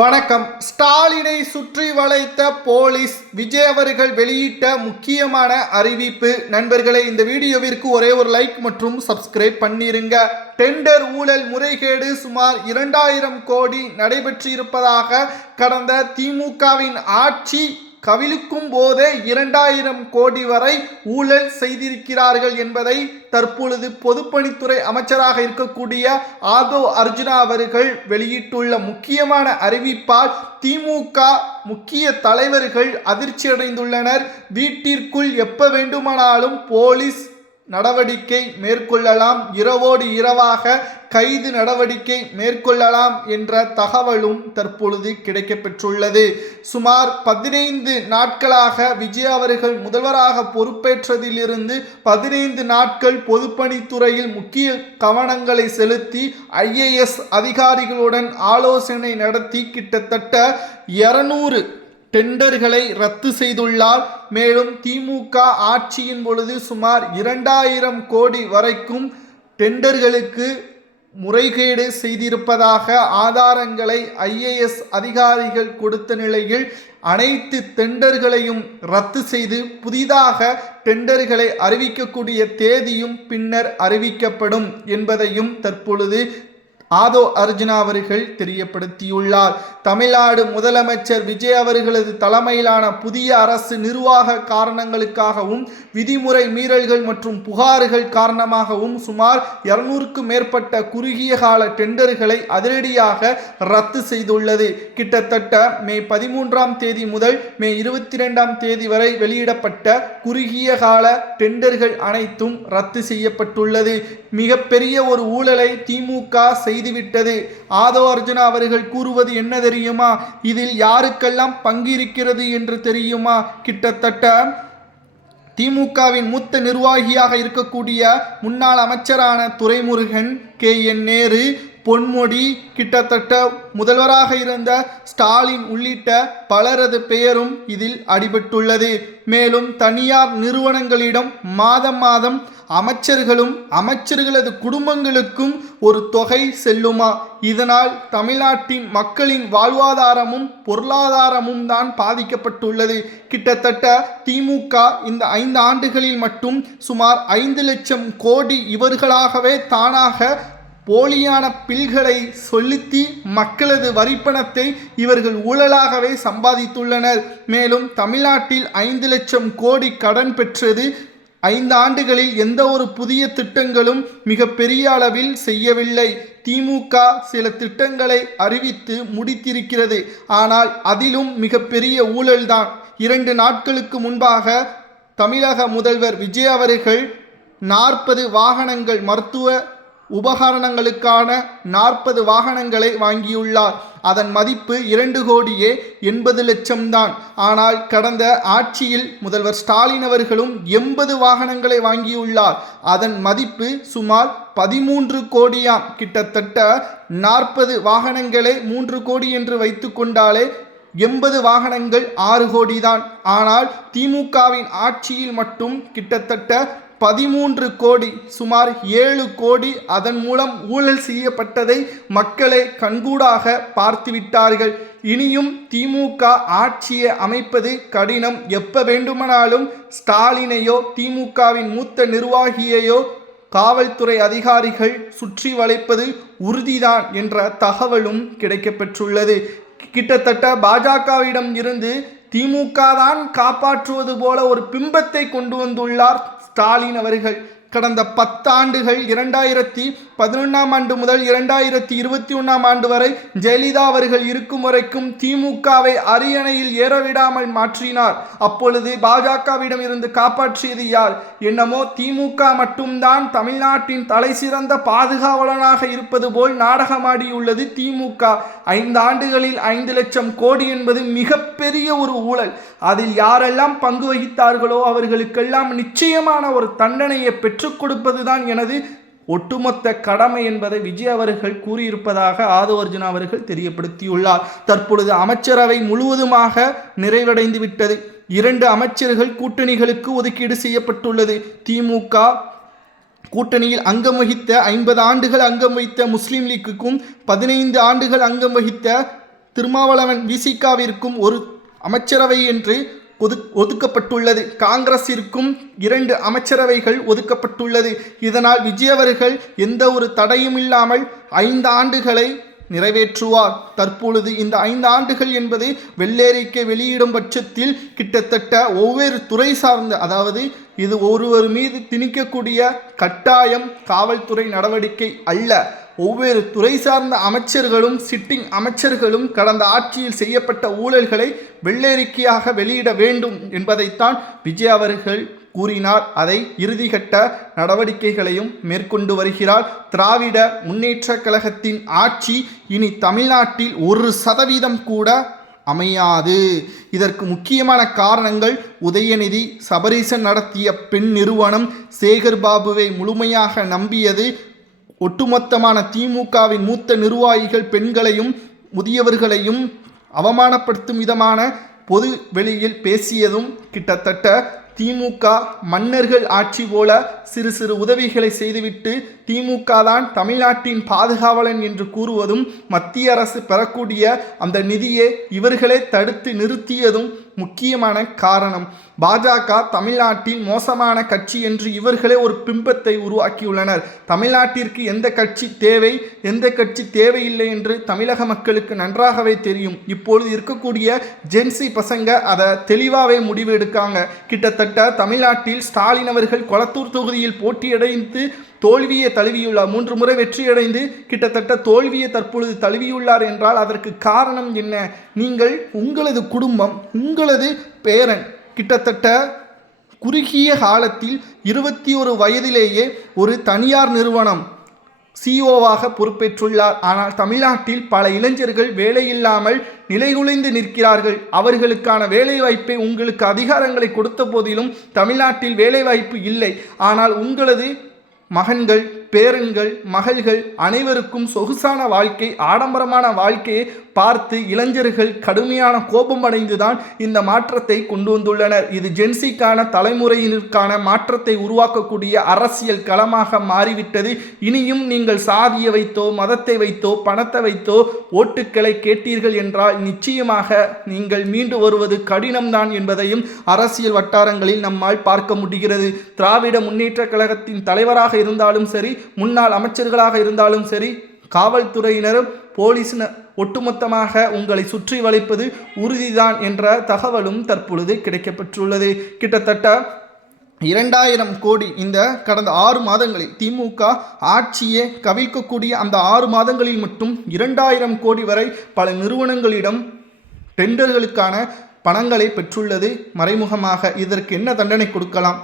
வணக்கம். ஸ்டாலினை சுற்றி வளைத்த போலீஸ். விஜய் அவர்கள் வெளியிட்ட முக்கியமான அறிவிப்பு. நண்பர்களே, இந்த வீடியோவிற்கு ஒரே ஒரு லைக் மற்றும் சப்ஸ்கிரைப் பண்ணிருங்க. டெண்டர் ஊழல் முறைகேடு சுமார் 2000 கோடி நடைபெற்றிருப்பதாக கடந்த திமுகவின் ஆட்சி கவிழுக்கும் போதே 2000 கோடி வரை ஊழல் செய்திருக்கிறார்கள் என்பதை தற்பொழுது பொதுப்பணித்துறை அமைச்சராக இருக்கக்கூடிய ஆதவ் அர்ஜுனா அவர்கள் வெளியிட்டுள்ள முக்கியமான அறிவிப்பால் திமுக முக்கிய தலைவர்கள் அதிர்ச்சியடைந்துள்ளனர். வீட்டிற்குள் எப்ப வேண்டுமானாலும் போலீஸ் நடவடிக்கை மேற்கொள்ளலாம், இரவோடு இரவாக கைது நடவடிக்கை மேற்கொள்ளலாம் என்ற தகவலும் தற்பொழுது கிடைக்கப்பெற்றுள்ளது. சுமார் 15 நாட்களாக விஜய் அவர்கள் முதல்வராக பொறுப்பேற்றதிலிருந்து 15 நாட்கள் பொதுப்பணித்துறையில் முக்கிய கவனங்களை செலுத்தி IAS அதிகாரிகளுடன் ஆலோசனை நடத்தி கிட்டத்தட்ட 200 டெண்டர்களை ரத்து செய்துள்ளார். மேலும் திமுக ஆட்சியின் பொழுது சுமார் 2000 கோடி வரைக்கும் டெண்டர்களுக்கு முறைகேடு செய்திருப்பதாக ஆதாரங்களை IAS அதிகாரிகள் கொடுத்த நிலையில் அனைத்து டெண்டர்களையும் ரத்து செய்து புதிதாக டெண்டர்களை அறிவிக்கக்கூடிய தேதியும் பின்னர் அறிவிக்கப்படும் என்பதையும் தற்பொழுது ஆதவ் அர்ஜுனா அவர்கள் தெரியப்படுத்தியுள்ளார். தமிழ்நாடு முதலமைச்சர் விஜய் அவர்களது தலைமையிலான புதிய அரசு நிர்வாக காரணங்களுக்காகவும் விதிமுறை மீறல்கள் மற்றும் புகார்கள் காரணமாகவும் சுமார் 200க்கும் மேற்பட்ட குறுகிய கால டெண்டர்களை அதிரடியாக ரத்து செய்துள்ளது. கிட்டத்தட்ட மே 13ஆம் தேதி முதல் மே 22ஆம் தேதி வரை வெளியிடப்பட்ட குறுகிய கால டெண்டர்கள் அனைத்தும் ரத்து செய்யப்பட்டுள்ளது. மிகப்பெரிய ஒரு ஊழலை திமுக செய்துவிட்டது. ஆதவ் அர்ஜுனா அவர்கள் கூறுவது என்ன தெரியுமா? இதில் யாருக்கெல்லாம் பங்கு இருக்கிறது என்று தெரியுமா? கிட்டத்தட்ட திமுகவின் மூத்த நிர்வாகியாக இருக்கக்கூடிய முன்னாள் அமைச்சரான துரைமுருகன், KN நேரு, பொன்முடி, கிட்டத்தட்ட முதல்வராக இருந்த ஸ்டாலின் உள்ளிட்ட பலரது பெயரும் இதில் அடிபட்டுள்ளது. மேலும் தனியார் நிறுவனங்களிடம் மாதம் அமைச்சர்களும் அமைச்சர்களது குடும்பங்களுக்கும் ஒரு தொகை செல்லுமா? இதனால் தமிழ்நாட்டின் மக்களின் வாழ்வாதாரமும் பொருளாதாரமும் தான் பாதிக்கப்பட்டுள்ளது. கிட்டத்தட்ட திமுக இந்த 5 ஆண்டுகளில் மட்டும் சுமார் 5 லட்சம் கோடி இவர்களாகவே தானாக போலியான பில்களை செலுத்தி மக்களது வரிப்பணத்தை இவர்கள் ஊழலாகவே சம்பாதித்துள்ளனர். மேலும் தமிழ்நாட்டில் 5 லட்சம் கோடி கடன் பெற்றது. 5 ஆண்டுகளில் எந்த ஒரு புதிய திட்டங்களும் மிக பெரிய அளவில் செய்யவில்லை. திமுக சில திட்டங்களை அறிவித்து முடித்திருக்கிறது. ஆனால் அதிலும் மிகப்பெரிய ஊழல்தான். 2 நாட்களுக்கு முன்பாக தமிழக முதல்வர் விஜய் அவர்கள் 40 வாகனங்கள், மருத்துவ உபகரணங்களுக்கான 40 வாகனங்களை வாங்கியுள்ளார். அதன் மதிப்பு 2 கோடியே 80 லட்சம் தான். ஆனால் கடந்த ஆட்சியில் முதல்வர் ஸ்டாலின் அவர்களும் 80 வாகனங்களை வாங்கியுள்ளார். அதன் மதிப்பு சுமார் 13 கோடியாம். கிட்டத்தட்ட 40 வாகனங்களை 3 கோடி என்று வைத்து கொண்டாலே 80 வாகனங்கள் 6 கோடி தான். ஆனால் திமுகவின் ஆட்சியில் மட்டும் கிட்டத்தட்ட 13 கோடி, சுமார் 7 கோடி அதன் மூலம் ஊழல் செய்யப்பட்டதை மக்களை கண்கூடாக பார்த்துவிட்டார்கள். இனியும் திமுக ஆட்சியை அமைப்பது கடினம். எப்ப வேண்டுமானாலும் ஸ்டாலினையோ திமுகவின் மூத்த நிர்வாகியையோ காவல்துறை அதிகாரிகள் சுற்றி வளைப்பது உறுதிதான் என்ற தகவலும் கிடைக்கப்பெற்றுள்ளது. கிட்டத்தட்ட பாஜகவிடம் இருந்து திமுக தான் காப்பாற்றுவது போல ஒரு பிம்பத்தை கொண்டு வந்துள்ளார் ஸ்டாலின் அவர்கள். கடந்த 10 ஆண்டுகள் 2011ஆம் ஆண்டு முதல் 2021ஆம் ஆண்டு வரை ஜெயலலிதா அவர்கள் இருக்கும் வரைக்கும் திமுகவை அரியணையில் ஏறவிடாமல் மாற்றினார். அப்பொழுது பாஜகவிடம் இருந்து காப்பாற்றியது யார்? என்னமோ திமுக மட்டும்தான் தமிழ்நாட்டின் தலை சிறந்த பாதுகாவலனாக இருப்பது போல் நாடகமாடியுள்ளது திமுக. 5 ஆண்டுகளில் 5 லட்சம் கோடி என்பது மிகப்பெரிய ஒரு ஊழல். அதில் யாரெல்லாம் பங்கு வகித்தார்களோ அவர்களுக்கெல்லாம் நிச்சயமான ஒரு தண்டனையை பெற்றுக் கொடுப்பதுதான் எனது ஒட்டுமொத்த கடமை என்பதை விஜய் அவர்கள் கூறியிருப்பதாக ஆதவ் அர்ஜுனா அவர்கள் தெரியப்படுத்தியுள்ளார். தற்பொழுது அமைச்சரவை முழுவதுமாக நிறைவடைந்து விட்டது. 2 அமைச்சர்கள் கூட்டணிகளுக்கு ஒதுக்கீடு செய்யப்பட்டுள்ளது. திமுக கூட்டணியில் அங்கம் வகித்த 50 ஆண்டுகள் அங்கம் வகித்த முஸ்லீம் லீக்குக்கும் 15 ஆண்டுகள் அங்கம் வகித்த திருமாவளவன் விசிகாவிற்கும் ஒரு அமைச்சரவை என்று ஒதுக்கப்பட்டுள்ளது. காங்கிரசிற்கும் 2 அமைச்சரவைகள் ஒதுக்கப்பட்டுள்ளது. இதனால் விஜய் அவர்கள் எந்த ஒரு தடையும் இல்லாமல் 5 ஆண்டுகளை நிறைவேற்றுவார். தற்பொழுது இந்த 5 ஆண்டுகள் என்பது வெள்ளேறிக்கை வெளியிடும் பட்சத்தில் கிட்டத்தட்ட ஒவ்வொரு துறை சார்ந்த, அதாவது இது ஒருவர் மீது திணிக்கக்கூடிய கட்டாயம் காவல்துறை நடவடிக்கை அல்ல. ஒவ்வொரு துறை சார்ந்த அமைச்சர்களும் சிட்டிங் அமைச்சர்களும் கடந்த ஆட்சியில் செய்யப்பட்ட ஊழல்களை வெள்ளேறிக்கையாக வெளியிட வேண்டும் என்பதைத்தான் விஜய் அவர்கள் கூறினார். அதை இறுதிக்கட்ட நடவடிக்கைகளையும் மேற்கொண்டு வருகிறார். திராவிட முன்னேற்ற கழகத்தின் ஆட்சி இனி தமிழ்நாட்டில் 1% கூட அமையாது. இதற்கு முக்கியமான காரணங்கள் உதயநிதி, சபரீசன் நடத்திய பெண் நிறுவனம், சேகர் பாபுவை முழுமையாக நம்பியது, ஒட்டுமொத்தமான திமுகவின் மூத்த நிர்வாகிகள் பெண்களையும் முதியவர்களையும் அவமானப்படுத்தும் விதமான பொது வெளியில் பேசியதும், கிட்டத்தட்ட திமுக மன்னர்கள் ஆட்சி போல சிறு சிறு உதவிகளை செய்துவிட்டு திமுக தான் தமிழ்நாட்டின் பாதுகாவலன் என்று கூறுவதும், மத்திய அரசு பெறக்கூடிய அந்த நிதியை இவர்களே தடுத்து நிறுத்தியதும் முக்கியமான காரணம். பாஜக தமிழ்நாட்டின் மோசமான கட்சி என்று இவர்களே ஒரு பிம்பத்தை உருவாக்கியுள்ளனர். தமிழ்நாட்டிற்கு எந்த கட்சி தேவை, எந்த கட்சி தேவையில்லை என்று தமிழக மக்களுக்கு நன்றாகவே தெரியும். இப்பொழுது இருக்கக்கூடிய ஜென்சி பசங்க அதை தெளிவாகவே முடிவு எடுக்காங்க. கிட்டத்தட்ட தமிழ்நாட்டில் ஸ்டாலின் அவர்கள் கொளத்தூர் தொகுதியில் போட்டியடைந்து தோல்வியை தழுவியுள்ளார். 3 முறை வெற்றியடைந்து கிட்டத்தட்ட தோல்வியை தற்பொழுது தழுவியுள்ளார் என்றால் அதற்கு காரணம் என்ன? நீங்கள் உங்களது குடும்பம், உங்களது பேரன் கிட்டத்தட்ட குறுகிய காலத்தில் 21 வயதிலேயே ஒரு தனியார் நிறுவனம் சிஓவாக பொறுப்பேற்றுள்ளார். ஆனால் தமிழ்நாட்டில் பல இளைஞர்கள் வேலையில்லாமல் நிலைகுலைந்து நிற்கிறார்கள். அவர்களுக்கான வேலைவாய்ப்பை உங்களுக்கு அதிகாரங்களை கொடுத்த போதிலும் தமிழ்நாட்டில் வேலைவாய்ப்பு இல்லை. ஆனால் உங்களது மகன்கள், பேரன்கள், மகள்கள் அனைவருக்கும் சொகுசான வாழ்க்கை, ஆடம்பரமான வாழ்க்கையை பார்த்து இளைஞர்கள் கடுமையான கோபம் அடைந்துதான் இந்த மாற்றத்தை கொண்டு வந்துள்ளனர். இது ஜென்சிக்கான தலைமுறையினருக்கான மாற்றத்தை உருவாக்கக்கூடிய அரசியல் களமாக மாறிவிட்டது. இனியும் நீங்கள் சாதியை வைத்தோ, மதத்தை வைத்தோ, பணத்தை வைத்தோ ஓட்டுக்களை கேட்டீர்கள் என்றால் நிச்சயமாக நீங்கள் மீண்டு வருவது கடினம்தான் என்பதையும் அரசியல் வட்டாரங்களில் நம்மால் பார்க்க முடிகிறது. திராவிட முன்னேற்ற கழகத்தின் தலைவராக இருந்தாலும் சரி, முன்னாள் அமைச்சர்களாக இருந்தாலும் சரி, காவல்துறையினரும் போலீஸ் ஒட்டுமொத்தமாக உங்களை சுற்றி வளைப்பது உறுதிதான் என்ற தகவலும் தற்பொழுது கிடைக்கப்பெற்றுள்ளது. கிட்டத்தட்ட 2000 கோடி இந்த கடந்த 6 மாதங்களில் திமுக ஆட்சியை கவிழ்க்கக்கூடிய அந்த 6 மாதங்களில் மட்டும் 2000 கோடி வரை பல நிறுவனங்களிடம் டெண்டர்களுக்கான பணங்களை பெற்றுள்ளது மறைமுகமாக. இதற்கு என்ன தண்டனை கொடுக்கலாம்?